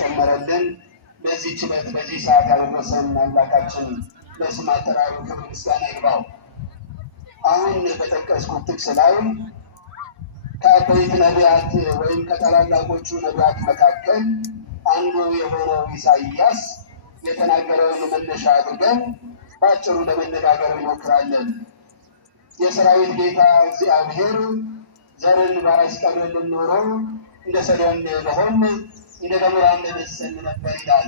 የጨመረልን ለዚህ ችለት በዚህ ሰዓት ያደረሰን አምላካችን ለስም አጠራሩ ክብር ምስጋና ይግባው። አሁን በጠቀስኩት ጥቅስ ላይ ከአበይት ነቢያት ወይም ከታላላቆቹ ነቢያት መካከል አንዱ የሆነው ኢሳይያስ የተናገረውን መነሻ አድርገን በአጭሩ ለመነጋገር እንሞክራለን። የሰራዊት ጌታ እግዚአብሔር ዘርን ባያስቀርልን ኖሮ እንደ ሰዶም በሆን እንደ ገሞራም በመሰል ነበር ይላል።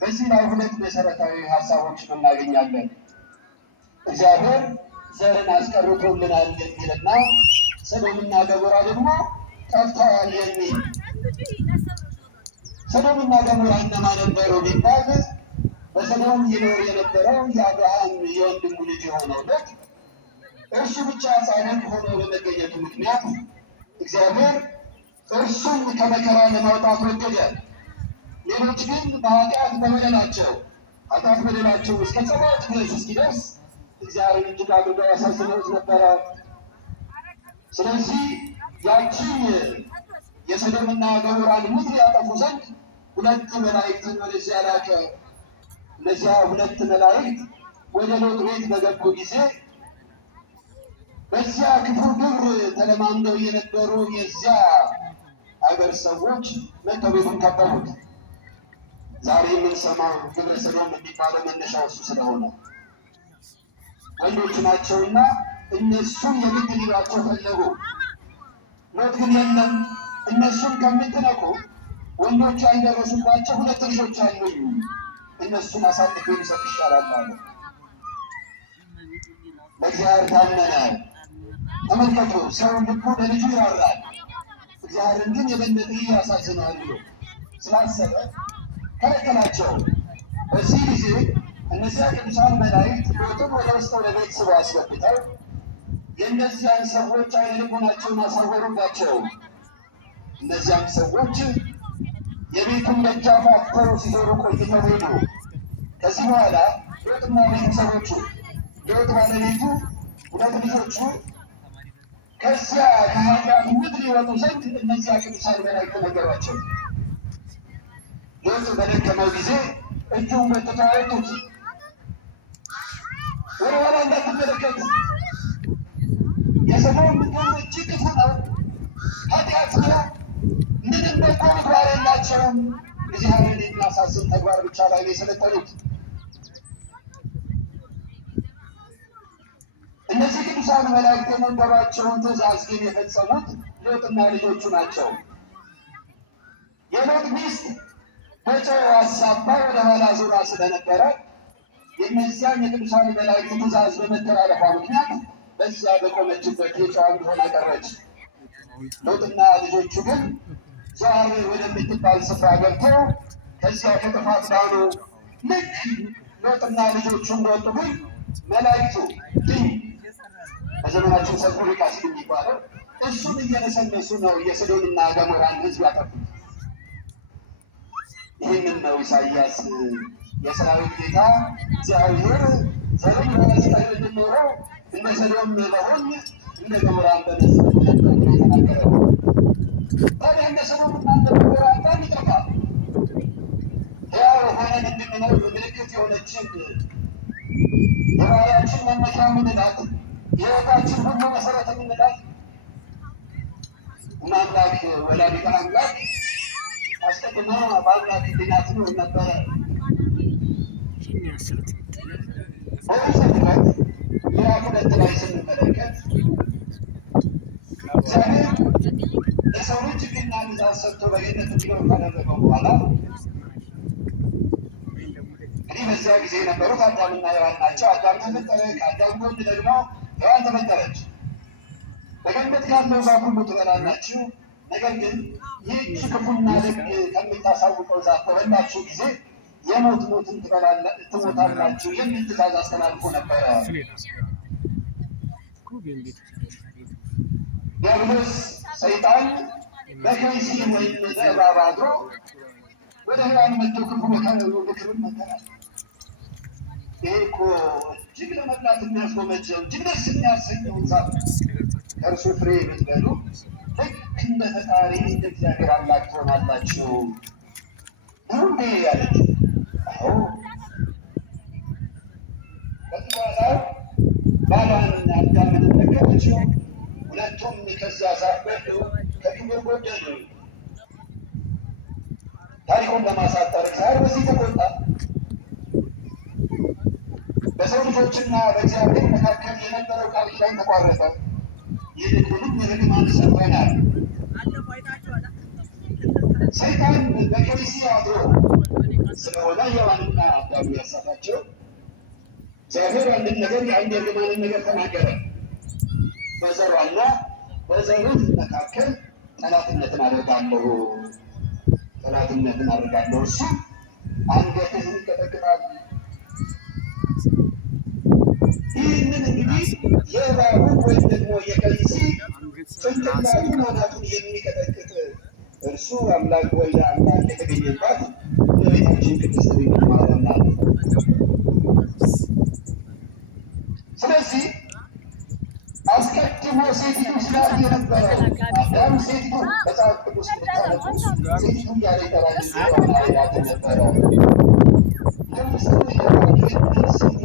በዚህ ላይ ሁለት መሰረታዊ ሀሳቦችን እናገኛለን። እግዚአብሔር ዘርን አስቀርቶልናል የሚልና ሰዶምና ገሞራ ደግሞ ጠፍተዋል የሚል። ሰዶምና ገሞራ እነማን ነበሩ ቢባል በሰዶም ይኖር የነበረው የአብርሃም የወንድሙ ልጅ የሆነው ሎጥ እርሱ ብቻ ጻድቅ ሆኖ በመገኘቱ ምክንያት እግዚአብሔር እርሱን ከመከራ ለማውጣት ወደደ። ሌሎች ግን በኃጢአት በበደላቸው ኃጢአት በደላቸው እስከ ጸሎት ድረስ እስኪደርስ እግዚአብሔር እጅግ አድርገው ያሳዝነውት ነበረ። ስለዚህ ያቺ የሰዶምና ገሞራን ምድር ያጠፉ ዘንድ ሁለት መላእክትን ወደዚያ ላከ። እነዚያ ሁለት መላእክት ወደ ሎጥ ቤት በገቡ ጊዜ በዚያ ክፉ ግብር ተለማምደው የነበሩ የዚያ አገር ሰዎች መጥተው ቤቱን ከበቡት። ዛሬ የምንሰማው ግብረ ሰዶም የሚባለው መነሻው እሱ ስለሆነ ወንዶች ናቸውና እነሱን የግድ ሊሏቸው ፈለጉ። ሎጥ ግን የለም፣ እነሱን ከምትነኩ ወንዶች ያልደረሱባቸው ሁለት ልጆች አሉኝ፣ እነሱን አሳልፌ ልሰጥ ይሻላል አለ። በእግዚአብሔር ታመነ። ተመልከቱ፣ ሰው ልቡ ለልጁ ይራራል፣ እግዚአብሔርን ግን የበለጠ ያሳዝነዋል ብሎ ስላሰበ ከለከላቸው። በዚህ ጊዜ እነዚያ ቅዱሳን መላእክት ሎጥን ወደ ውስጥ ወደ ቤት ስበው አስገብተው የእነዚያን ሰዎች ዓይነ ልቡናቸውን አሳወሩባቸው። እነዚያም ሰዎች የቤቱን ደጃፍ አጥተው ሲዞሩ ቆይተው ሄዱ። ከዚህ በኋላ ሎጥና ቤተሰቦቹ፣ ሎጥ ባለቤቱ፣ ሁለት ልጆቹ ከዚያ ከኃጢአት ምድር ይወጡ ዘንድ እነዚያ ቅዱሳን መላእክት ነገሯቸው። ሎጥ በደከመው ጊዜ እጁን በትተው አወጡት። ወደ ኋላ እንዳትመለከት፣ የሰዶም ምድር እጅግ ክፉ ነው፣ ኃጢአት ነው፣ ምንም በጎ ምግባር የላቸውም። እግዚአብሔርን የሚያሳዝን ተግባር ብቻ ላይ ነው የሰለጠኑት። እነዚህ ቅዱሳን መላእክት የነገሯቸውን ትእዛዝ ግን የፈጸሙት ሎጥና ልጆቹ ናቸው። የሎጥ ሚስት በጨው አሳባ ወደ ኋላ ዞራ ስለነበረ የእነዚያን የቅዱሳን መላእክት ትእዛዝ በመተላለፏ ምክንያት በዚያ በቆመችበት የጨዋ እንደሆነ ቀረች። ሎጥና ልጆቹ ግን ዛሬ ወደምትባል ስፍራ ገብተው ከዚያ ከጥፋት ዳኑ። ልክ ሎጥና ልጆቹ እንደወጡ ግን መላእክቱ በዘመናችን ሰልፎኒቃስ የሚባለው እሱን እየነሰነሱ ነው የሰዶምና ገሞራን ሕዝብ ያጠፉት። ይህንን ነው ኢሳይያስ የሰራዊት ጌታ እግዚአብሔር ዘርን ባያስቀርልን ኖሮ እንደ ሰዶም በሆን እንደ ገሞራም በመሰል ነበር የተናገረው። ታዲያ እንደ ሰዶምና እንደ ገሞራ ማን ይጠፋል? ሕያው ሆነን እንድንኖር ምልክት የሆነችን የባህሪያችን መመኪያ ምንላት የሕይወታችን ሁሉ መሰረት የምንላት አምላክ ወላዲተ አምላክ አስቀድሞ በአምላክ ሕሊናት ትኖር ነበረ። በኦሪት ዘፍጥረት ምዕራፍ 2 ላይ ስንመለከት እግዚአብሔር ለሰው ልጅ ሕግና ትእዛዝ ሰጥቶ በገነት እንዲኖር ካደረገው በኋላ እንግዲህ በዚያ ጊዜ የነበሩት አዳምና ሔዋን ናቸው። አዳም ተፈጠረ። ከአዳም ጎን ደግሞ ሔዋን ተፈጠረች። በገነት ካለው ዛፍ ሁሉ ትበላላችሁ፣ ነገር ግን ይህች ክፉና ደግ ከምታሳውቀው ዛፍ በበላችሁ ጊዜ የሞት ሞትን ትሞታላችሁ የሚል ትእዛዝ አስተላልፎ ነበረ። ዲያብሎስ ሰይጣን በከይሲ ወይም በእባብ አድሮ ወደ ሔዋን መጥቶ ክፉ ምክርን መከራል። ይሄ እኮ እጅግ ለመብላት የሚያስጎመጀው እጅግ ደስ የሚያሰኘውን ዛፍ ከእርሱ ፍሬ ብትበሉ ልክ እንደ ፈጣሪ እንደ እግዚአብሔር አምላክ ትሆናላችሁ አለች። አዎ ከዚህ በኋላ ባሏን አዳምን ተመለከተችው። ሁለቱም ከዛ ዛፍ በሉ ከክብር ጎደሉ። ታሪኩን ለማሳጠር እግዚአብሔር በዚህ ተቆጣ። በሰው ልጆችና በእግዚአብሔር መካከል የነበረው ቃል ኪዳን ተቋረጠ። ይልቁንም የርግማን ዘር ሆናል። ሰይጣን በከይሲ አድሮ ስለሆነ ሔዋንና አዳም ያሳታቸው። እግዚአብሔር አንድን ነገር የአንድ የርግማንን ነገር ተናገረ። በዘሯና በዘሩት መካከል ጠላትነትን አደርጋለሁ፣ ጠላትነትን አደርጋለሁ፣ እሱ አንገትህን ይቀጠቅጣል። ይህንን እንግዲህ የእባቡ ወይም ደግሞ የከይሲ ጭንቅላቱን አናቱን የሚቀጠቅጥ እርሱ አምላክ ወልደ አምላክ የተገኘባት እመቤታችን ቅድስት ድንግል ማርያም ናት። ስለዚህ አስቀድሞ ሴቲቱ ስላት የነበረው አዳም ሴቲቱ መጽሐፍ ቅዱስ ብታነቡ ሴቲቱ እያለ ይጠራል ያት ነበረ። ለምስሉ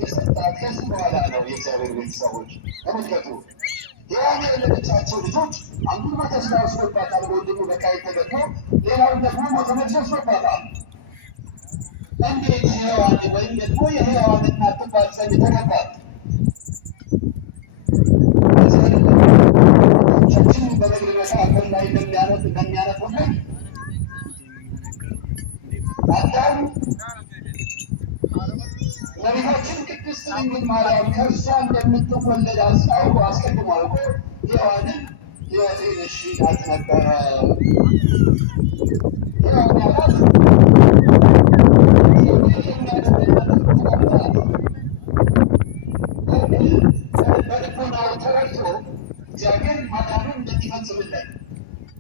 የሰጣት ከዚህ በኋላ ነው። የእግዚአብሔር ቤተሰቦች ተመልከቱ። ሔዋን የወለደቻቸው ልጆች አንዱን ሞተ ሥጋ ወስዶባታል፣ በወንድሙ በቃየል ተገድሎ፣ ሌላውን ደግሞ ሞተ ነፍስ ወስዶባታል። እንዴት ሔዋን ወይም ደግሞ የሕያዋን እናት ትባል ዘንድ ተገባት? ቻችን በምድር መካከል ላይ እንደሚያነቡልን አዳም እመቤታችን ቅድስት ድንግል ማርያም ከእርሷ እንደምትወለድ አስቀድሞ አውቆ ሔዋንን ሕይወቴ ነሽ ይላት ነበረ። ሔዋን ያላት በልቦናው ተረድቶ እግዚአብሔር ማዳኑን እንደሚፈጽምለት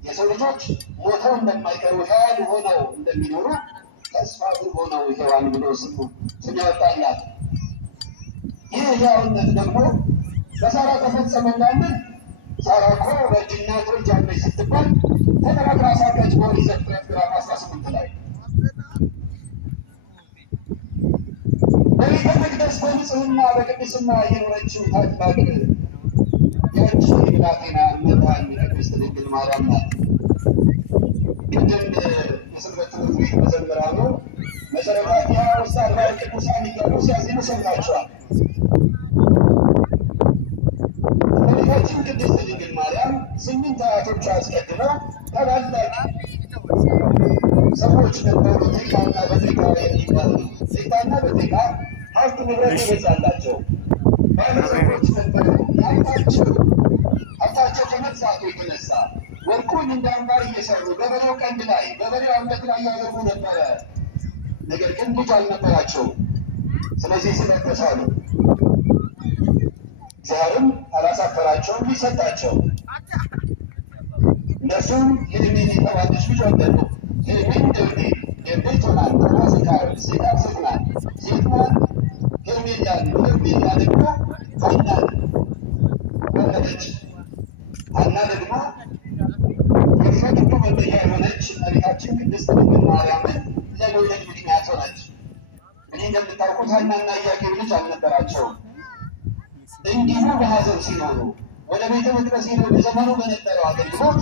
የሰው ልጆች ሞተው እንደማይቀሩ ሕያዋን ሆነው እንደሚኖሩ ተስፋ ሆነው ሔዋን ብሎ ስም ያወጣላት። ይህ ሕያውነት ደግሞ በሳራ ተፈጸመ እንዳለን ሳራ እኮ በእርጅና ትወልጃለሽ ስትባል ተጠራጥራ ሳቀች። በኦሪት ዘፍጥረት ምዕራፍ 18 ላይ በቤተ መቅደስ በንጽሕና በቅድስና የኖረችው ታላቅ የአንቺ ብላቴና እመብርሃን ቅድስት ድንግል ማርያም ናት። ቅድም የሰንበት ትምህርት ቤት መዘምራኑ መሰረታት ውስጥ 40 ቅዱሳን እያሉ ሲያዜሙ ሰምታችኋል። እመቤታችን ቅድስት ድንግል ማርያም 8 አያቶቿ አስቀድመው ታላላቅ ሰዎች ነበሩ። ቴቃና በቴቃ የሚባሉ ቴቃና በቴቃ ሀብት ንብረት የበዛላቸው ባለጸጎች ነበሩ። ሀብታቸው ከመብዛቱ የተነሳ ወርቁን እንደ አምባር እየሰሩ በበሬው ቀንድ ላይ በበሬው አንገት ላይ ያደርጉ ነበረ። ነገር ግን ልጅ አልነበራቸው። ስለዚህ ስለተሳሉ እግዚአብሔርም አላሳፈራቸውም፣ ሊሰጣቸው እነሱም ሄርሜን የተባለች ልጅ ወለዱ። ሄርሜን ደርቤ ደርቤት ሆናል። ተናዝካር ሴት ናት። ሴት ናት ሄርሜላን፣ ሄርሜላ ደግሞ ሐናን ወለደች። ሐና ደግሞ የፍጥረት ሁሉ መለያ የሆነች እመቤታችን ቅድስት ድንግል ማርያምን ለመውለድ ምክንያት ሆነች። እኔ እንደምታውቁት ሐናና ኢያቄም ልጅ አልነበራቸውም። እንዲሁ በሐዘን ሲኖሩ ወደ ቤተ መቅደስ ሄደው በዘመኑ በነበረው አገልግሎት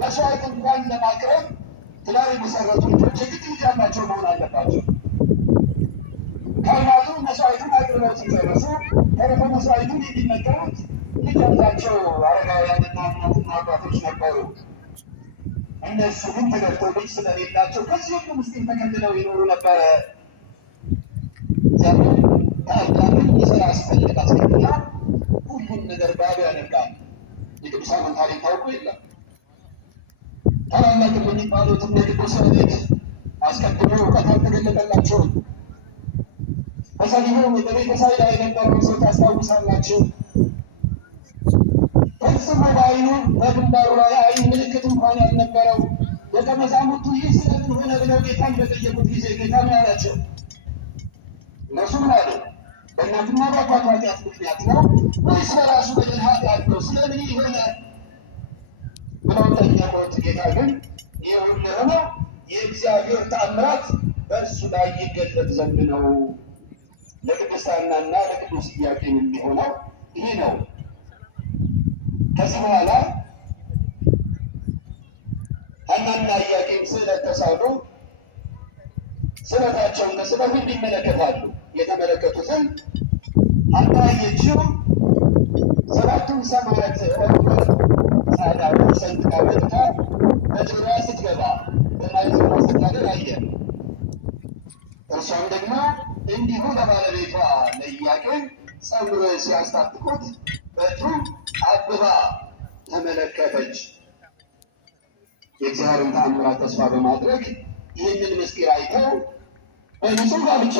መስዋዕት እንኳን ለማቅረብ ትዳር የመሰረቱ ልጆች የግድ ልጅ ያላቸው መሆን አለባቸው። ካህናቱ መስዋዕቱን አቅርበው ሲጨርሱ ተረፈ መስዋዕቱን የሚመገቡት ልጅ ያላቸው አረጋውያንና እናትና አባቶች ነበሩ። እነሱ ግን ተገድተው ልጅ ስለሌላቸው ከዚህ ሁሉ ምስጢር ተከልለው ይኖሩ ነበረ። እግዚአብሔር ከአዳምን ሊሰራ ሲፈልግ አስቀድሞ ሁሉን ነገር ባዶ ያደርጋል። የቅዱሳንን ታሪክ ታውቁ የለም? ታላላቅ የሚባሉት እነ ቅዱስ ያሬድ አስቀድሞ እውቀት አልተገለጠላቸውም። በሰሊሆም በቤተ ሳይዳ የነበረውን ሰው ታስታውሳላችሁ። ፈጽሞ በዓይኑ በግንባሩ ላይ ዓይን ምልክት እንኳን ያልነበረው ደቀ መዛሙርቱ ይህ ስለምን ሆነ ብለው ጌታን በጠየቁት ጊዜ ጌታ ምን አላቸው? እነሱ ምን አሉ? በእናትና በአባቱ ኃጢአት ምክንያት ነው ወይስ በራሱ በደል ኃጢአት ነው? ስለምን ይሆናል ብለው ጠየቁት። ጌታ ግን ይህ ሁሉ የሆነው የእግዚአብሔር ተአምራት በእርሱ ላይ ይገለጥ ዘንድ ነው። ለቅድስት ሐናና ለቅዱስ ኢያቄም የሚሆነው ይህ ነው። ከዚህ በኋላ ሐናና ኢያቄም ስዕለት ተሳሉ። ስዕለታቸውን ተስለው ይመለከታሉ። የተመለከቱትን ሐና አየችው። ሰባቱን ሰማያት ጻድቃን ሰንጥቃ ወጥታ በጆሮዋ ስትገባ በማኅፀኗ ስታድር አየ። እርሷም ደግሞ እንዲሁ ለባለቤቷ ለኢያቄም ጸጉር ሲያስታጥቁት በእጁ አብባ ተመለከተች። የእግዚአብሔርን ተአምራት ተስፋ በማድረግ ይህንን ምስጢር አይተው በንጹሕ ጋብቻ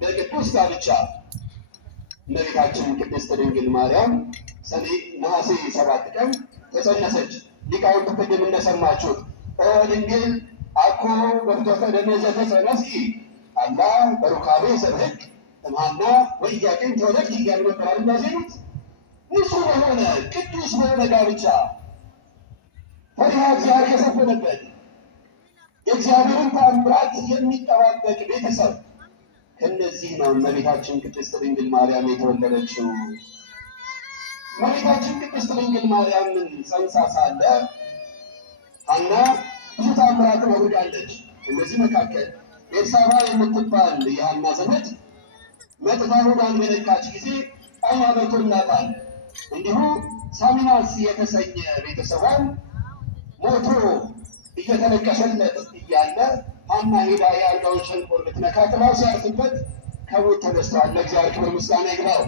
በቅዱስ ጋብቻ እመቤታችን ቅድስት ድንግል ማርያም ነሐሴ 7 ቀን ተጸነሰች። ሊቃውንት ቅድም እንደሰማችሁት ድንግል አኮ በፍትወተ ደመ ዘተጸነስኪ አላ በሩካቤ ዘብሕግ እምሃና ወኢያቄም ተወለድኪ እያሉ ነበር የሚያዜሙት። ንጹሕ በሆነ ቅዱስ በሆነ ጋብቻ ፈሪሃ እግዚአብሔር የሰፈነበት የእግዚአብሔርን ተአምራት የሚጠባበቅ ቤተሰብ ከእነዚህ ነው እመቤታችን ቅድስት ድንግል ማርያም የተወለደችው። እመቤታችን ቅድስት ድንግል ማርያምን ጸንሳ ሳለ ሐና ብዙ ተአምራትን አድርጋለች። እነዚህ መካከል ኤልሳባ የምትባል የሐና ዘመድ መጥታ ሆዷን በነካች ጊዜ ዓይኗ በርቶላታል። እንዲሁ ሳሚናስ የተሰኘ ቤተሰቧን ሞቶ እየተለቀሰለት እያለ ሐና ሄዳ የአልጋውን ሸንኮር ልትነካ ጥላው ሲያርፍበት ከሞት ተነስተዋል። ለእግዚአብሔር ክብር ምስጋና ይግባው።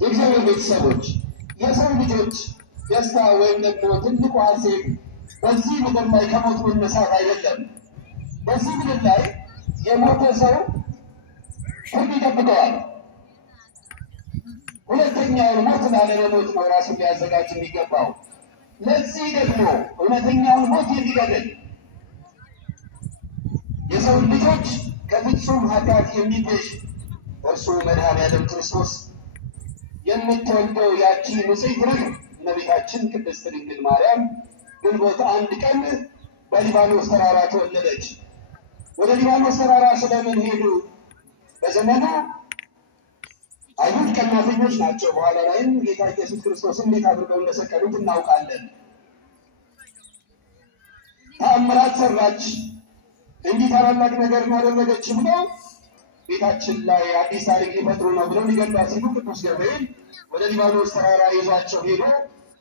የእግዚአብሔር ቤተሰቦች የሰው ልጆች ደስታ ወይም ደግሞ ትልቁ ሐሴት በዚህ ምድር ላይ ከሞት መነሳት አይደለም። በዚህ ምድር ላይ የሞተ ሰው ፍርድ ይጠብቀዋል። ሁለተኛውን ሞት ላለመሞት ነው ራሱን ሊያዘጋጅ የሚገባው። ለዚህ ደግሞ እውነተኛውን ሞት የሚገድል የሰው ልጆች ከፍጹም ኃጢአት የሚቤዥ እርሱ መድኃኔዓለም ክርስቶስ የምትወልደው ያቺ ንጽሕት ርግብ እመቤታችን ቅድስት ድንግል ማርያም ግንቦት 1 ቀን በሊባኖስ ተራራ ተወለደች። ወደ ሊባኖስ ተራራ ስለምን ሄዱ? በዘመኑ አይሁድ ቀናተኞች ናቸው። በኋላ ላይም ጌታ ኢየሱስ ክርስቶስ እንዴት አድርገው እንደሰቀሉት እናውቃለን። ተአምራት ሰራች፣ እንዲህ ታላላቅ ነገር እናደረገች ብለው ቤታችን ላይ አዲስ ታሪክ ሊፈጥሩ ነው ብለው ሊገሏት ሲሉ ቅዱስ ገብርኤል ወደ ሊባኖስ ተራራ ይዟቸው ሄዶ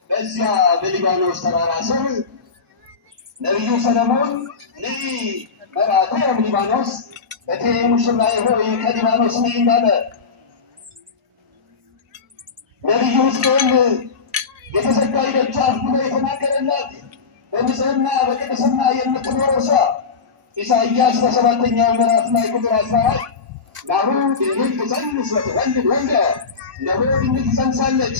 በዚያ በሊባኖስ ተራራ ስር ነቢዩ ሰለሞን ንኢ መርዓትየ ሊባኖስ እቴ ሙሽራዬ ሆይ ከሊባኖስ ነይ እንዳለ ነቢዩ ሕዝቅኤል የተዘጋች ደጃፍ ብሎ የተናገረላት በንጽሕና በቅድስና የምትኖር እርሷ ኢሳይያስ በ7ኛው ምዕራፍ ላይ ቁጥር 14 ናሁ ድንግል ትፀንስ ወትወልድ ወልደ እነሆ ድንግል ትፀንሳለች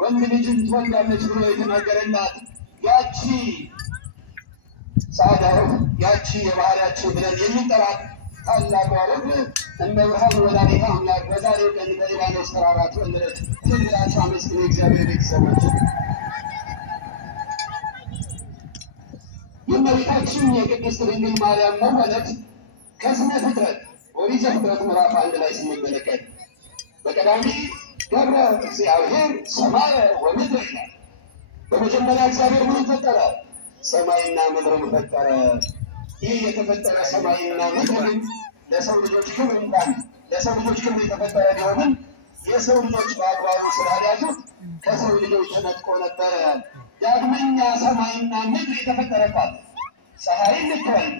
ወንድ ልጅን ትወልዳለች ብሎ የተናገረላት ያቺ ጻድቃን ያቺ የባህሪያችን ብለን የሚጠራት ታላቋ ርግብ እመብርሃን ወላዲተ አምላክ በዛሬው ቀን በሊባኖስ ተራራ ተወለደች። ሁላችሁ አመስግኑ የእግዚአብሔር ቤተሰቦች። የእመቤታችን የቅድስት ድንግል ማርያም መወለድ ከስነ ፍጥረት ኦሪት ዘፍጥረት ምዕራፍ 1 ላይ ስንመለከት በቀዳሚ ገብረ እግዚአብሔር ሰማየ ወምድር ይላል። በመጀመሪያ እግዚአብሔር ምን ፈጠረ? ሰማይና ምድርን ፈጠረ። ይህ የተፈጠረ ሰማይና ምድር ለሰው ልጆች ክብር እንኳን ለሰው ልጆች ክብር የተፈጠረ ቢሆንም የሰው ልጆች በአግባቡ ስላልያዙት ከሰው ልጆች ተነጥቆ ነበረ። ዳግመኛ ሰማይና ምድር የተፈጠረባት ፀሐይን ልትወልድ